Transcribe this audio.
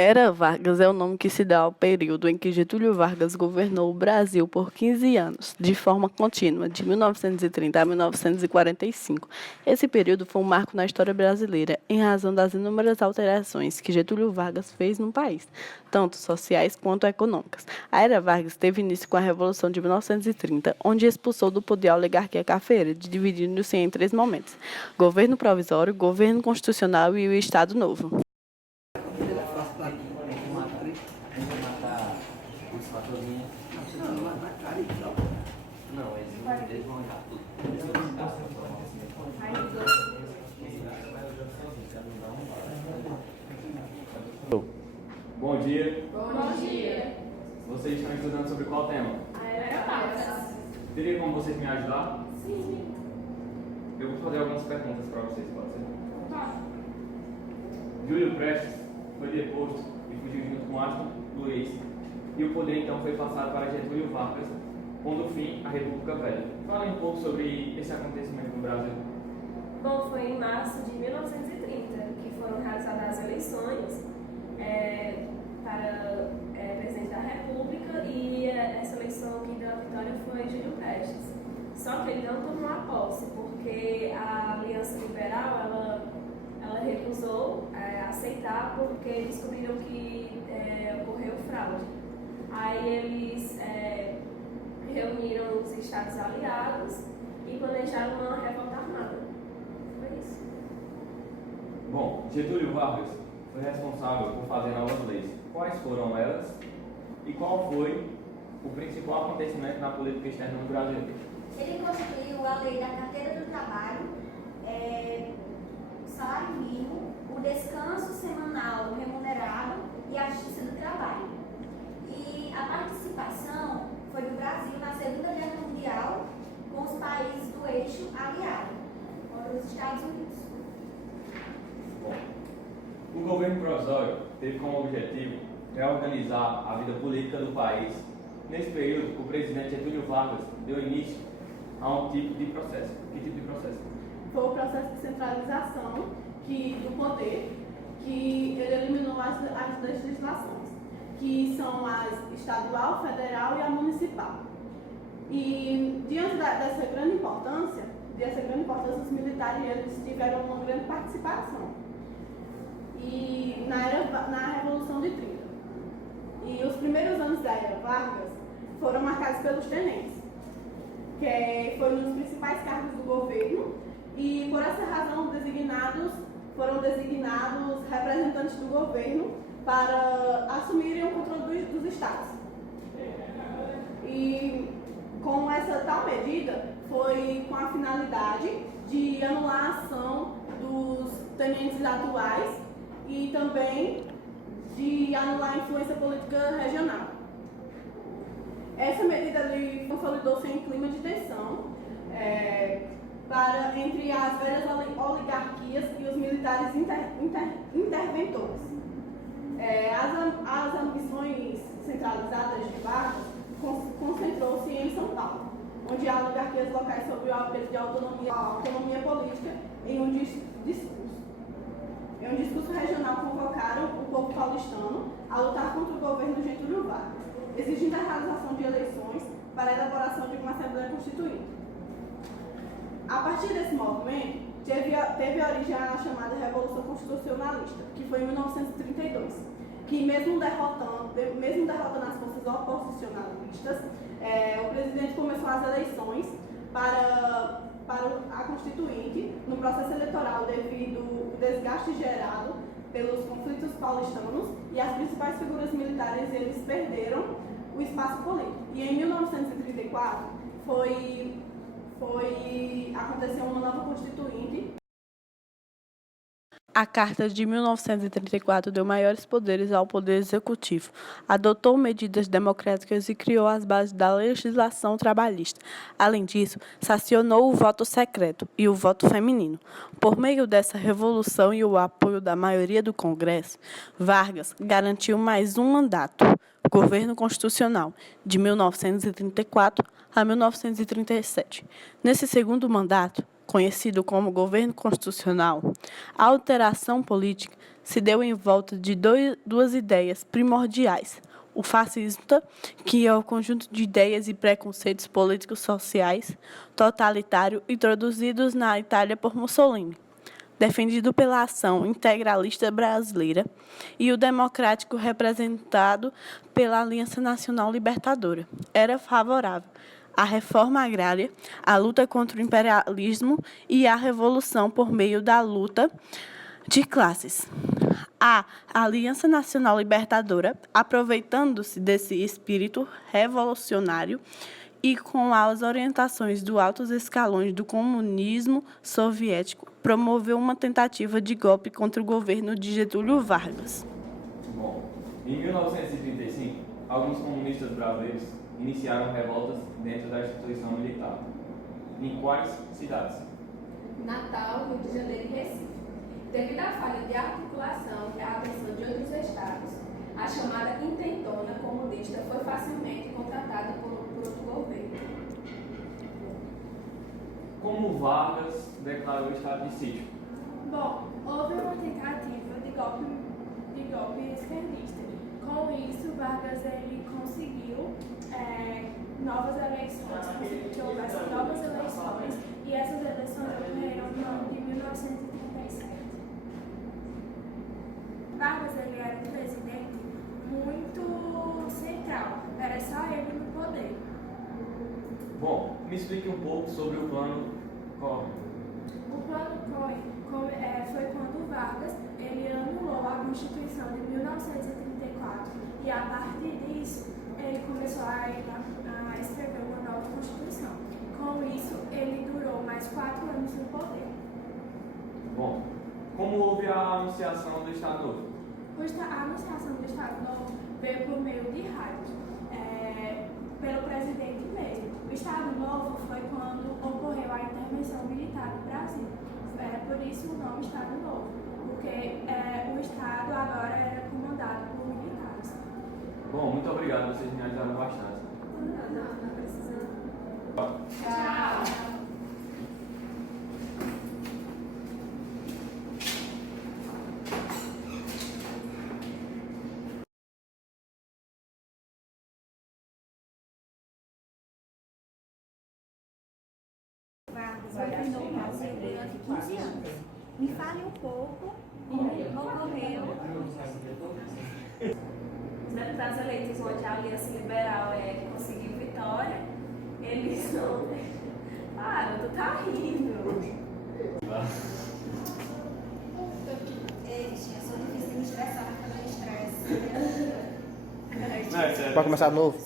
Era Vargas é o nome que se dá ao período em que Getúlio Vargas governou o Brasil por 15 anos, de forma contínua, de 1930 a 1945. Esse período foi um marco na história brasileira, em razão das inúmeras alterações que Getúlio Vargas fez no país, tanto sociais quanto econômicas. A Era Vargas teve início com a Revolução de 1930, onde expulsou do poder a oligarquia cafeira, dividindo-se em três momentos: governo provisório, governo constitucional e o Estado Novo. Bom dia. Bom dia. Vocês estão estudando sobre qual tema? A Era Vargas. Teria como vocês me ajudar? Sim. Eu vou fazer algumas perguntas para vocês, pode ser? Pode. Júlio Prestes foi deposto e fugiu junto com Aston Luiz, e o poder então foi passado para Getúlio Vargas, pondo fim à República Velha. Fale um pouco sobre esse acontecimento no Brasil. Bom, foi em março de 1930 que foram realizadas as eleições para presidente da República, e essa eleição que deu a vitória foi Júlio Prestes. Só que ele não tomou a posse, porque a Aliança Liberal ela recusou aceitar, porque descobriram que ocorreu fraude. Aí eles reuniram os estados aliados e planejaram uma revolta armada. Foi isso. Bom, Getúlio Vargas foi responsável por fazer novas leis. Quais foram elas e qual foi o principal acontecimento na política externa no Brasil? Ele constituiu a lei da carteira do trabalho, o salário mínimo, o descanso semanal remunerado e a justiça do trabalho. E a participação foi do Brasil na Segunda Guerra Mundial com os países do eixo aliado, contra os Estados Unidos. Bom, o governo provisório teve como objetivo reorganizar a vida política do país. Nesse período, o presidente Getúlio Vargas deu início a um tipo de processo. Que tipo de processo? Foi o processo de centralização do poder, que ele eliminou as legislações, que são as estadual, federal e a municipal. E diante dessa grande importância, os militares eles tiveram uma grande participação e na Revolução de 30. E os primeiros anos da Era Vargas foram marcados pelos tenentes, que foram os principais cargos do governo, e por essa razão foram designados representantes do governo para assumirem o controle dos estados. E com essa tal medida foi com a finalidade de anular a ação dos tenentes atuais e também de anular a influência política regional. Essa medida consolidou-se em clima de tensão entre as velhas oligarquias e os militares interventores. As ambições centralizadas de Vargas concentrou-se em São Paulo, onde há oligarquias locais sob o apelo de autonomia política em um discurso. Em um discurso regional, convocaram o povo paulistano a lutar contra o governo Getúlio Vargas, exigindo a realização de eleições para a elaboração de uma Assembleia Constituinte. A partir desse movimento, teve origem a chamada Revolução Constitucionalista, que foi em 1932, que mesmo derrotando as forças oposicionalistas, o presidente começou as eleições para a Constituinte no processo eleitoral devido ao desgaste gerado pelos conflitos paulistanos, e as principais figuras militares eles perderam o espaço político. E em 1934 aconteceu uma nova Constituinte. A Carta de 1934 deu maiores poderes ao Poder Executivo, adotou medidas democráticas e criou as bases da legislação trabalhista. Além disso, sancionou o voto secreto e o voto feminino. Por meio dessa revolução e o apoio da maioria do Congresso, Vargas garantiu mais um mandato, o Governo Constitucional, de 1934 a 1937. Nesse segundo mandato, conhecido como governo constitucional, a alteração política se deu em volta de duas ideias primordiais: o fascismo, que é o conjunto de ideias e preconceitos políticos sociais totalitário introduzidos na Itália por Mussolini, defendido pela ação integralista brasileira, e o democrático, representado pela Aliança Nacional Libertadora. Era favorável à reforma agrária, à luta contra o imperialismo e à revolução por meio da luta de classes. A Aliança Nacional Libertadora, aproveitando-se desse espírito revolucionário e com as orientações dos altos escalões do comunismo soviético, promoveu uma tentativa de golpe contra o governo de Getúlio Vargas. Bom, em 1935, alguns comunistas brasileiros iniciaram revoltas dentro da instituição militar. Em quais cidades? Natal, Rio de Janeiro e Recife. Devido à falha de articulação e à atenção de outros estados, a chamada intentona comunista foi facilmente contratada por outro governo. Como Vargas declarou o estado de sítio? Bom, houve uma tentativa de golpe esquerdista. Com isso, Vargas ele conseguiu novas eleições, conseguiu que houvesse novas eleições, e essas eleições ocorreram no ano de 1937. Vargas ele era um presidente muito central, era só ele no poder. Bom, me explique um pouco sobre o plano Collor. O plano Collor foi quando Vargas ele anulou a Constituição de 1934 e a partir disso ele começou a escrever uma nova Constituição. Com isso ele durou mais 4 anos no poder. Bom, como houve a anunciação do Estado Novo? A anunciação do Estado Novo veio por meio de rádio, pelo presidente mesmo. O Estado Novo foi quando ocorreu a intervenção militar no Brasil. Por isso o nome Estado Novo, porque o Estado agora era comandado por militares. Bom, muito obrigado, vocês me ajudaram bastante. Não precisando. Tchau. Vargas governou o Brasil durante 15 anos. Me fale um pouco como ocorreu. Os deputados eleitos onde a Aliança Liberal conseguiu vitória, eles não. Para, tu tá rindo. Eles eu sou difícil de me estressar, ficando estresse. Não, é sério. Pode começar de novo?